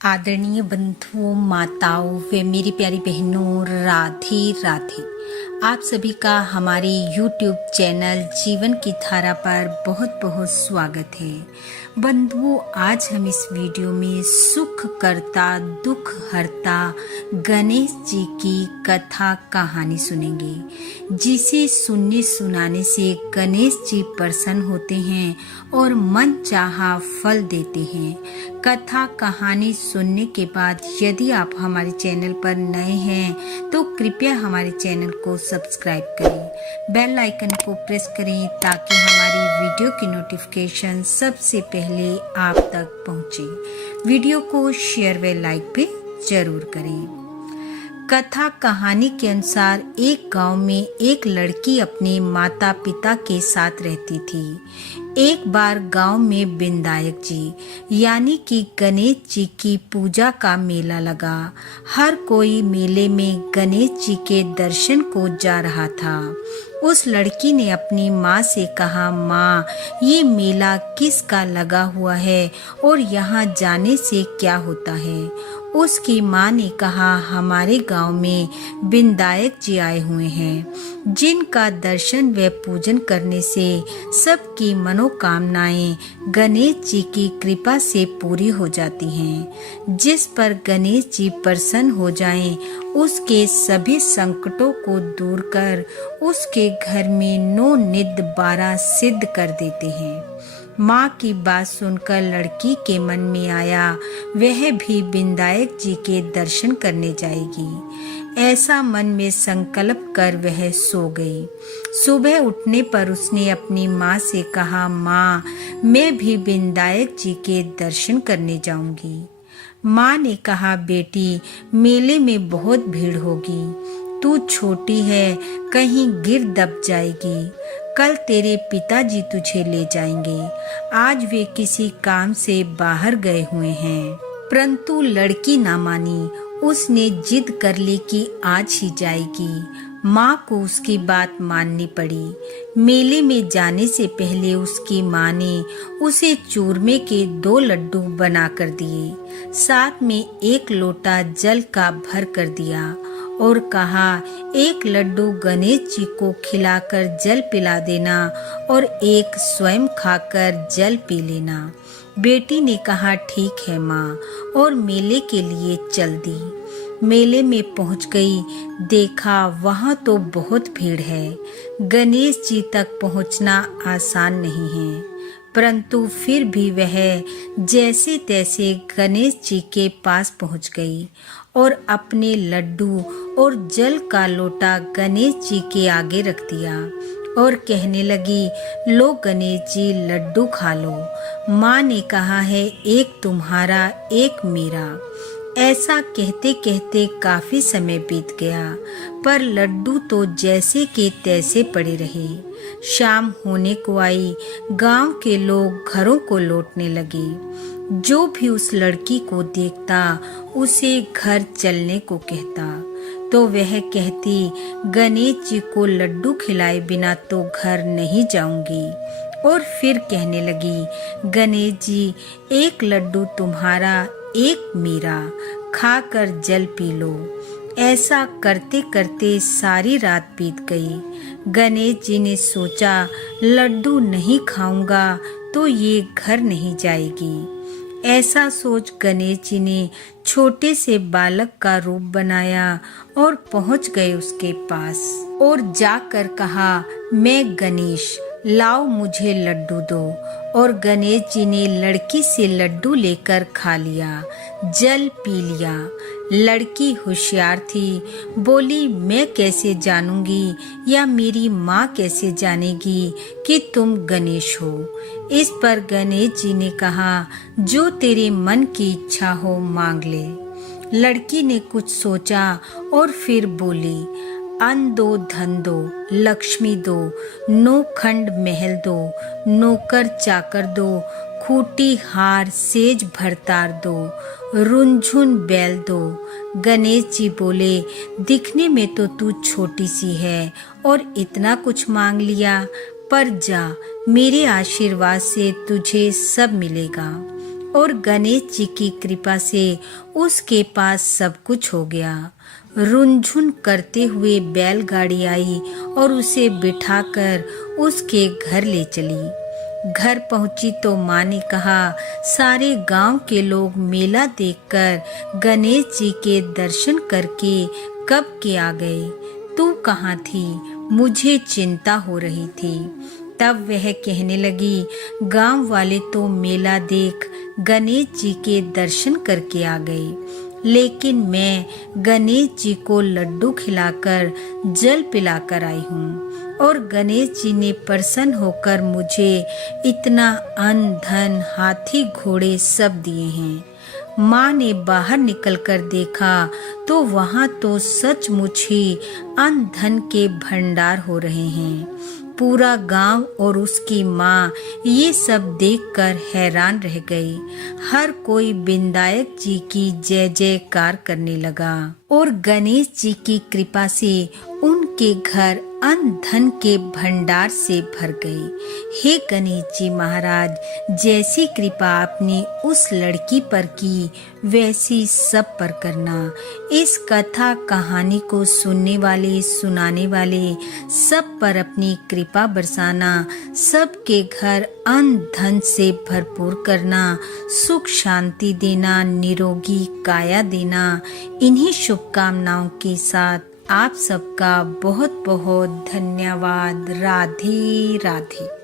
आदरणीय बंधुओं, माताओं व मेरी प्यारी बहनों, राधे राधे। आप सभी का हमारे YouTube चैनल जीवन की धारा पर बहुत बहुत स्वागत है। बंधुओं, आज हम इस वीडियो में सुख करता दुख हरता गणेश जी की कथा कहानी सुनेंगे, जिसे सुनने सुनाने से गणेश जी प्रसन्न होते हैं और मन चाहा फल देते हैं। कथा कहानी सुनने के बाद यदि आप हमारे चैनल पर नए हैं तो कृपया हमारे चैनल को सब्सक्राइब करें, बेल आइकन को प्रेस करें ताकि हमारी वीडियो की नोटिफिकेशन सबसे पहले आप तक पहुंचे। वीडियो को शेयर व लाइक भी जरूर करें। कथा कहानी के अनुसार एक गांव में एक लड़की अपने माता पिता के साथ रहती थी। एक बार गांव में विनायक जी यानी कि गणेश जी की पूजा का मेला लगा। हर कोई मेले में गणेश जी के दर्शन को जा रहा था। उस लड़की ने अपनी माँ से कहा, माँ, ये मेला किसका लगा हुआ है और यहाँ जाने से क्या होता है? उसकी माँ ने कहा, हमारे गांव में विनायक जी आए हुए हैं, जिनका दर्शन व पूजन करने से सबकी मनोकामनाएं गणेश जी की कृपा से पूरी हो जाती हैं। जिस पर गणेश जी प्रसन्न हो जाएं, उसके सभी संकटों को दूर कर उसके घर में 9 निध 12 सिद्ध कर देते हैं। माँ की बात सुनकर लड़की के मन में आया वह भी विनायक जी के दर्शन करने जाएगी। ऐसा मन में संकल्प कर वह सो गई। सुबह उठने पर उसने अपनी माँ से कहा, माँ, मैं भी विनायक जी के दर्शन करने जाऊंगी। माँ ने कहा, बेटी, मेले में बहुत भीड़ होगी, तू छोटी है, कहीं गिर दब जाएगी। कल तेरे पिताजी तुझे ले जाएंगे, आज वे किसी काम से बाहर गए हुए हैं। परंतु लड़की ना मानी। उसने जिद कर ली कि आज ही जाएगी। माँ को उसकी बात माननी पड़ी। मेले में जाने से पहले उसकी माँ ने उसे चूरमे के 2 लड्डू बना कर दिए, साथ में 1 लोटा जल का भर कर दिया और कहा, 1 लड्डू गणेश जी को खिलाकर जल पिला देना और 1 स्वयं खाकर जल पी लेना। बेटी ने कहा, ठीक है माँ, और मेले के लिए चल दी। मेले में पहुंच गई। देखा वहां तो बहुत भीड़ है। गणेश जी तक पहुंचना आसान नहीं है, परंतु फिर भी वह जैसे तैसे गणेश जी के पास पहुंच गई और अपने लड्डू और जल का लोटा गणेश जी के आगे रख दिया और कहने लगी, लो गणेश जी, लड्डू खा लो। माँ ने कहा है, 1 तुम्हारा 1 मेरा। ऐसा कहते कहते काफी समय बीत गया, पर लड्डू तो जैसे के तैसे पड़े रहे। शाम होने को आई। गांव के लोग घरों को लौटने लगे। जो भी उस लड़की को देखता उसे घर चलने को कहता, तो वह कहती, गणेश जी को लड्डू खिलाए बिना तो घर नहीं जाऊंगी। और फिर कहने लगी, गणेश जी, 1 लड्डू तुम्हारा 1 मेरा, खाकर जल पी लो। ऐसा करते करते सारी रात बीत गई। गणेश जी ने सोचा, लड्डू नहीं खाऊंगा तो ये घर नहीं जाएगी। ऐसा सोच गणेश जी ने छोटे से बालक का रूप बनाया और पहुंच गए उसके पास और जाकर कहा, मैं गणेश, लाओ मुझे लड्डू दो। और गणेश जी ने लड़की से लड्डू लेकर खा लिया, जल पी लिया। लड़की होशियार थी, बोली, मैं कैसे जानूंगी या मेरी माँ कैसे जानेगी कि तुम गणेश हो? इस पर गणेश जी ने कहा, जो तेरे मन की इच्छा हो मांग ले। लड़की ने कुछ सोचा और फिर बोली, अन्न दो, धन दो, लक्ष्मी दो, 9 खंड महल दो, नौकर चाकर दो, खूटी हार सेज भरतार दो, रुनझुन बैल दो। गणेश जी बोले, दिखने में तो तू छोटी सी है और इतना कुछ मांग लिया, पर जा, मेरे आशीर्वाद से तुझे सब मिलेगा। और गणेश जी की कृपा से उसके पास सब कुछ हो गया। रुनझुन करते हुए बैलगाड़ी आई और उसे बिठाकर उसके घर ले चली। घर पहुंची तो माँ ने कहा, सारे गांव के लोग मेला देखकर गणेश जी के दर्शन करके कब के आ गए। तू कहाँ थी? मुझे चिंता हो रही थी। तब वह कहने लगी, गांव वाले तो मेला देख गणेश जी के दर्शन करके आ गए, लेकिन मैं गणेश जी को लड्डू खिलाकर जल पिलाकर आई हूँ और गणेश जी ने प्रसन्न होकर मुझे इतना अन्न धन हाथी घोड़े सब दिए हैं। माँ ने बाहर निकलकर देखा तो वहाँ तो सचमुच ही अन्न धन के भंडार हो रहे हैं। पूरा गांव और उसकी माँ ये सब देखकर हैरान रह गई। हर कोई विनायक जी की जय जयकार करने लगा और गणेश जी की कृपा से उनके घर अन्न धन के भंडार से भर गए। हे गणेश जी महाराज, जैसी कृपा आपने उस लड़की पर की वैसी सब पर करना। इस कथा कहानी को सुनने वाले सुनाने वाले सब पर अपनी कृपा बरसाना, सबके घर अन्न धन से भरपूर करना, सुख शांति देना, निरोगी काया देना। इन्हीं शुभकामनाओं के साथ आप सबका बहुत बहुत धन्यवाद। राधे राधे।